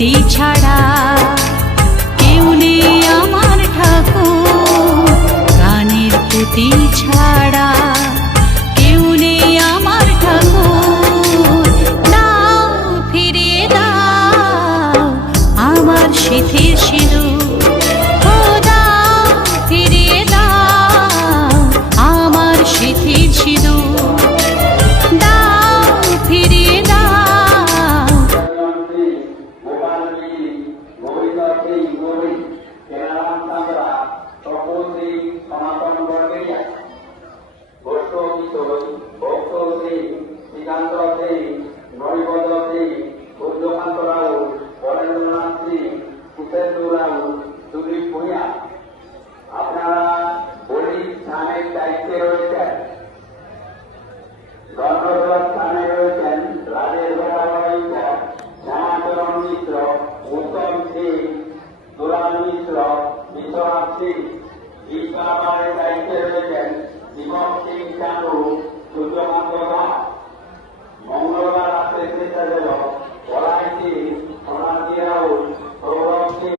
প্রতি ছাড়া কেউ নেই আমার ঠাকুর, প্রাণের প্রতি ছাড়া কেউ নেই আমার ঠাকুর। দাও ফিরিয়ে দাও আমার সিঁথির সিঁদুর, ও দাও ফিরিয়ে দাও আমার সিঁথির সিঁদুর, দাও ফিরিয়ে দাও। আপনারা বলি স্থানের দায়িত্বে রয়েছেন, ধর্মসভার স্থানে রয়েছেন রাজেশ ভট্টাচার্য, শ্যামাচরণ মিশ্র, উত্তম সিং, দুলাল মিশ্র, বিশ্বনাথ সিং। ইসলামের দায়িত্বে রয়েছেন দীপক সিং চান্দু, সূর্যকান্ত দাস। মঙ্গলবার রাত্রে স্বেচ্ছাসেবক